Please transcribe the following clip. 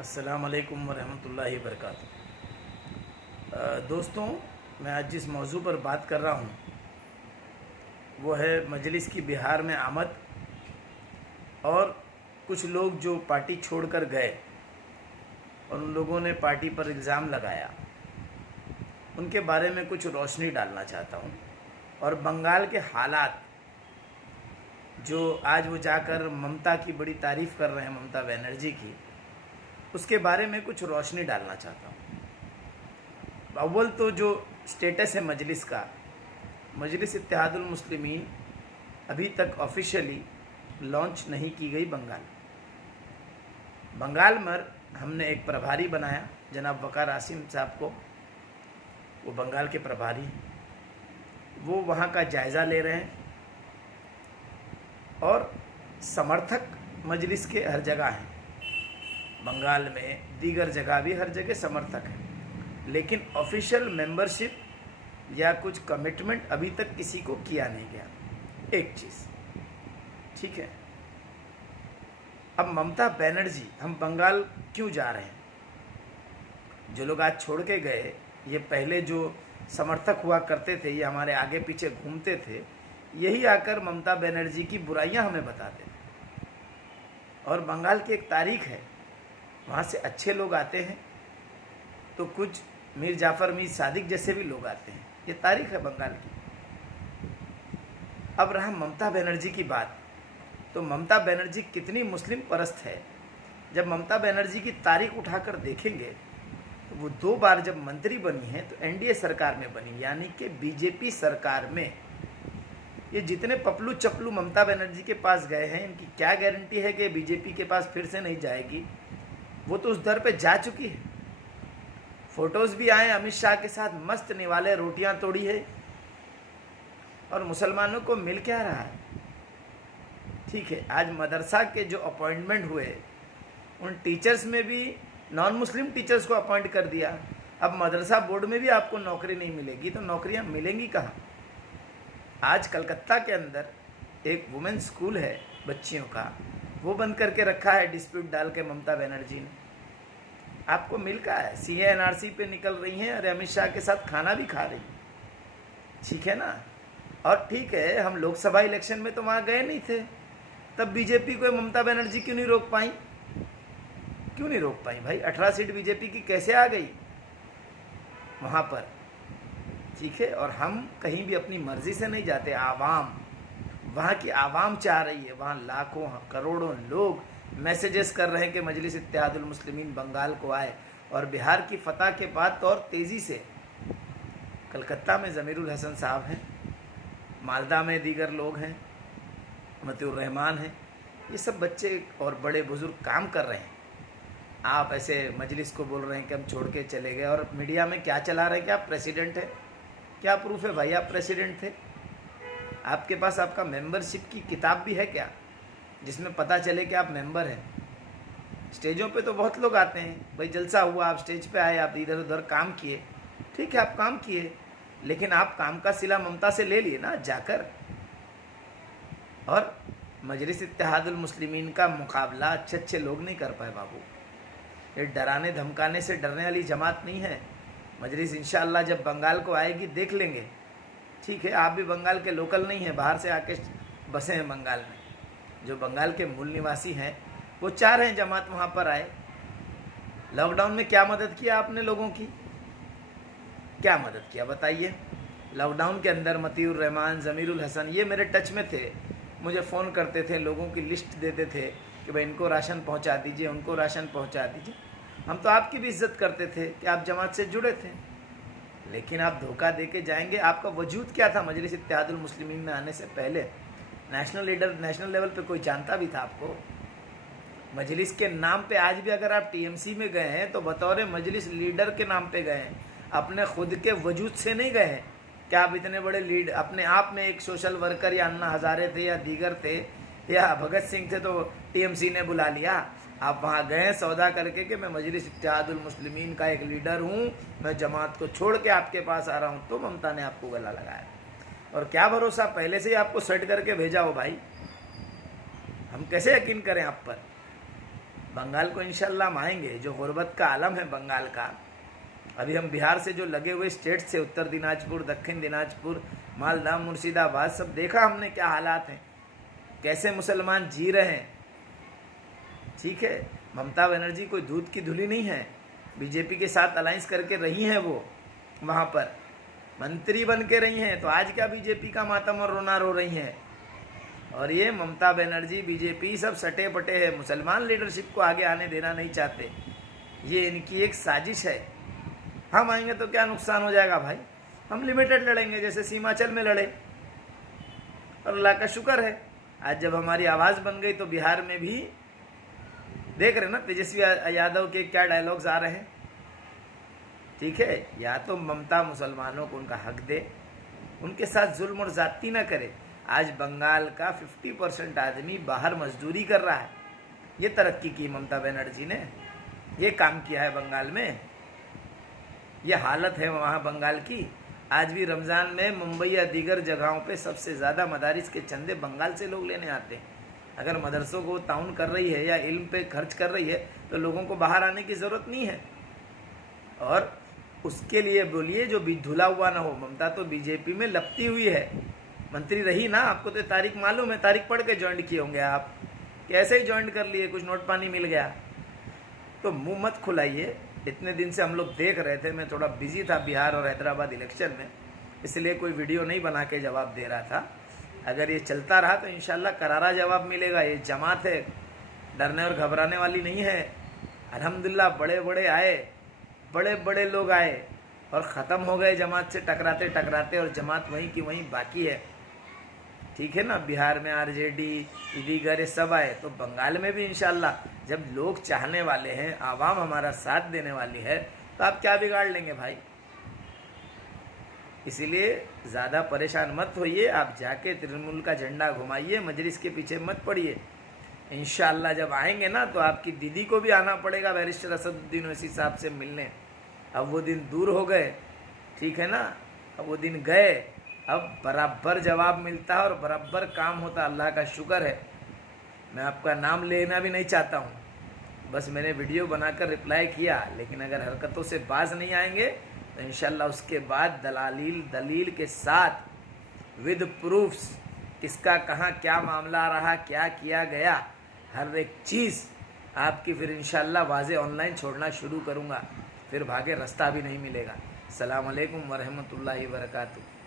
अस्सलाम वालेकुम वरहमतुल्लाहि वबरकातुहू। दोस्तों, मैं आज जिस मौजू पर बात कर रहा हूँ वो है मजलिस की बिहार में आमद और कुछ लोग जो पार्टी छोड़कर गए और उन लोगों ने पार्टी पर इल्ज़ाम लगाया, उनके बारे में कुछ रोशनी डालना चाहता हूँ। और बंगाल के हालात जो आज वो जाकर ममता की बड़ी तारीफ़ कर रहे हैं, ममता बनर्जी की, उसके बारे में कुछ रोशनी डालना चाहता हूँ। अव्वल तो जो स्टेटस है मजलिस का, मजलिस इत्तेहादुल मुस्लिमीन अभी तक ऑफिशियली लॉन्च नहीं की गई। बंगाल में हमने एक प्रभारी बनाया, जनाब वकार आसिम साहब को, वो बंगाल के प्रभारी, वो वहाँ का जायज़ा ले रहे हैं और समर्थक मजलिस के हर जगह हैं। बंगाल में दीगर जगह भी हर जगह समर्थक हैं, लेकिन ऑफिशियल मेंबरशिप या कुछ कमिटमेंट अभी तक किसी को किया नहीं गया। एक चीज़ ठीक है। अब ममता बनर्जी, हम बंगाल क्यों जा रहे हैं? जो लोग आज छोड़ के गए, ये पहले जो समर्थक हुआ करते थे, ये हमारे आगे पीछे घूमते थे, यही आकर ममता बनर्जी की बुराइयां हमें बताते थे। और बंगाल की एक तारीख है, वहाँ से अच्छे लोग आते हैं तो कुछ मीर जाफ़र मीर सादिक जैसे भी लोग आते हैं। ये तारीख है बंगाल की। अब रहा ममता बनर्जी की बात, तो ममता बनर्जी कितनी मुस्लिम परस्त है। जब ममता बनर्जी की तारीख उठाकर देखेंगे तो वो 2 बार जब मंत्री बनी है तो एनडीए सरकार में बनी, यानी कि बीजेपी सरकार में। ये जितने पपलू चपलू ममता बनर्जी के पास गए हैं, इनकी क्या गारंटी है कि बीजेपी के पास फिर से नहीं जाएगी? वो तो उस दर पे जा चुकी है। फोटोज भी आए अमित शाह के साथ, मस्त निवाले रोटियां तोड़ी है। और मुसलमानों को मिल क्या रहा है? ठीक है, आज मदरसा के जो अपॉइंटमेंट हुए, उन टीचर्स में भी नॉन मुस्लिम टीचर्स को अपॉइंट कर दिया। अब मदरसा बोर्ड में भी आपको नौकरी नहीं मिलेगी, तो नौकरियां मिलेंगी कहाँ? आज कलकत्ता के अंदर एक वुमेन स्कूल है बच्चियों का, वो बंद करके रखा है डिस्प्यूट डाल के ममता बनर्जी ने। आपको मिल का है? सीए एनआरसी पे निकल रही हैं और अमित शाह के साथ खाना भी खा रही, ठीक है ना? और ठीक है, हम लोकसभा इलेक्शन में तो वहाँ गए नहीं थे, तब बीजेपी को ममता बनर्जी क्यों नहीं रोक पाई? क्यों नहीं रोक पाई भाई? 18 सीट बीजेपी की कैसे आ गई वहाँ पर? ठीक है, और हम कहीं भी अपनी मर्जी से नहीं जाते। आवाम, वहाँ की आवाम चाह रही है, वहाँ लाखों करोड़ों लोग मैसेजेस कर रहे हैं कि मजलिस इत्तेहादुल मुस्लिमीन बंगाल को आए। और बिहार की फतह के बाद तो और तेज़ी से कलकत्ता में ज़मीरुल हसन साहब हैं, मालदा में दीगर लोग हैं, मतिउर रहमान हैं, ये सब बच्चे और बड़े बुजुर्ग काम कर रहे हैं। आप ऐसे मजलिस को बोल रहे हैं कि हम छोड़ के चले गए, और मीडिया में क्या चला रहे हैं कि आप प्रेसिडेंट हैं। क्या प्रूफ है भाई आप प्रेसिडेंट थे? आपके पास आपका मेंबरशिप की किताब भी है क्या, जिसमें पता चले कि आप मेंबर हैं? स्टेजों पे तो बहुत लोग आते हैं, भाई जलसा हुआ, आप स्टेज पे आए, आप इधर उधर काम किए, ठीक है आप काम किए, लेकिन आप काम का सिला ममता से ले लिए ना जाकर। और मजलिस इत्तेहादुल मुस्लिमीन का मुकाबला अच्छे अच्छे लोग नहीं कर पाए बाबू। ये डराने धमकाने से डरने वाली जमात नहीं है। मजलिस इंशाअल्लाह जब बंगाल को आएगी देख लेंगे। ठीक है, आप भी बंगाल के लोकल नहीं हैं, बाहर से आके बसे हैं बंगाल में। जो बंगाल के मूल निवासी हैं वो चाह रहे हैं जमात वहाँ पर आए। लॉकडाउन में क्या मदद किया आपने लोगों की? क्या मदद किया बताइए? लॉकडाउन के अंदर मतिउर रहमान, ज़मीरुल हसन, ये मेरे टच में थे, मुझे फ़ोन करते थे, लोगों की लिस्ट देते थे कि भाई इनको राशन पहुँचा दीजिए, उनको राशन पहुँचा दीजिए। हम तो आपकी भी इज्जत करते थे कि आप जमात से जुड़े थे, लेकिन आप धोखा दे के जाएंगे। आपका वजूद क्या था मजलिस इत्तेहादुल मुस्लिमीन में आने से पहले? नेशनल लीडर, नेशनल लेवल पे कोई जानता भी था आपको? मजलिस के नाम पे आज भी अगर आप टीएमसी में गए हैं तो बतौर मजलिस लीडर के नाम पे गए हैं, अपने खुद के वजूद से नहीं गए हैं। क्या आप इतने बड़े लीड अपने आप में एक सोशल वर्कर या अन्ना हजारे थे या दीगर थे या भगत सिंह थे तो टीएमसी ने बुला लिया? आप वहाँ गए सौदा करके कि मैं मजलिस इत्तेहादुल मुस्लिमीन का एक लीडर हूँ, मैं जमात को छोड़ के आपके पास आ रहा हूँ, तो ममता ने आपको गला लगाया। और क्या भरोसा, पहले से ही आपको सेट करके भेजा हो भाई। हम कैसे यकीन करें आप पर? बंगाल को इंशाल्लाह हम आएंगे। जो गुर्बत का आलम है बंगाल का, अभी हम बिहार से जो लगे हुए स्टेट से, उत्तर दिनाजपुर, दक्षिण दिनाजपुर, मालदा, मुर्शिदाबाद, सब देखा हमने क्या हालात हैं, कैसे मुसलमान जी रहे हैं। ठीक है, ममता बनर्जी कोई दूध की धुली नहीं है, बीजेपी के साथ अलायंस करके रही हैं, वो वहाँ पर मंत्री बन के रही हैं, तो आज क्या बीजेपी का मातम और रोना रो रही हैं। और ये ममता बनर्जी, बीजेपी सब सटे पटे हैं, मुसलमान लीडरशिप को आगे आने देना नहीं चाहते। ये इनकी एक साजिश है। हम आएंगे तो क्या नुकसान हो जाएगा भाई, हम लिमिटेड लड़ेंगे जैसे सीमाचल में लड़े, और अल्लाह का शुक्र है आज जब हमारी आवाज़ बन गई तो बिहार में भी देख रहे ना तेजस्वी यादव के क्या डायलॉग्स आ रहे हैं। ठीक है, या तो ममता मुसलमानों को उनका हक दे, उनके साथ जुल्म और ज़्यादती ना करे। आज बंगाल का 50% आदमी बाहर मजदूरी कर रहा है, ये तरक्की की ममता बनर्जी ने, ये काम किया है बंगाल में, ये हालत है वहाँ बंगाल की। आज भी रमज़ान में मुंबई या दीगर जगहों पे सबसे ज़्यादा मदारिस के चंदे बंगाल से लोग लेने आते हैं। अगर मदरसों को ताउन कर रही है या इल्म पे खर्च कर रही है तो लोगों को बाहर आने की ज़रूरत नहीं है। और उसके लिए बोलिए जो भी धुला हुआ ना हो। ममता तो बीजेपी में लपटी हुई है, मंत्री रही ना, आपको तो तारीख मालूम है, तारीख पढ़ के ज्वाइन किए होंगे आप, कैसे ही ज्वाइन कर लिए, कुछ नोट पानी मिल गया। तो मुँह मत खुलाइए। इतने दिन से हम लोग देख रहे थे, मैं थोड़ा बिजी था बिहार और हैदराबाद इलेक्शन में, इसलिए कोई वीडियो नहीं बना के जवाब दे रहा था। अगर ये चलता रहा तो इंशाल्लाह करारा जवाब मिलेगा। ये जमात है, डरने और घबराने वाली नहीं है। अल्हम्दुलिल्लाह बड़े बड़े आए, बड़े बड़े लोग आए और ख़त्म हो गए जमात से टकराते टकराते, और जमात वहीं की वहीं बाकी है। ठीक है ना, बिहार में आरजेडी, दीगर सब आए, तो बंगाल में भी इंशाल्लाह जब लोग चाहने वाले हैं, आवाम हमारा साथ देने वाली है, तो आप क्या बिगाड़ लेंगे भाई। इसीलिए ज़्यादा परेशान मत होइए, आप जाके तृणमूल का झंडा घुमाइए, मजलिस के पीछे मत पड़िए। इंशाल्लाह जब आएंगे ना तो आपकी दीदी को भी आना पड़ेगा बैरिस्टर असदुद्दीन ओवैसी साहब से मिलने। अब वो दिन दूर हो गए, ठीक है ना, अब वो दिन गए, अब बराबर जवाब मिलता है और बराबर काम होता, अल्लाह का शुक्र है। मैं आपका नाम लेना भी नहीं चाहता हूँ, बस मैंने वीडियो बनाकर रिप्लाई किया, लेकिन अगर हरकतों से बाज नहीं आएंगे तो इंशाल्लाह उसके बाद दलील के साथ विद प्रूफ्स किसका कहाँ क्या मामला रहा, क्या किया गया, हर एक चीज़ आपकी फिर इंशाल्लाह वाज़े ऑनलाइन छोड़ना शुरू करूँगा, फिर भागे रास्ता भी नहीं मिलेगा। अस्सलाम वालेकुम वरहमतुल्लाहि वबरकातुहू।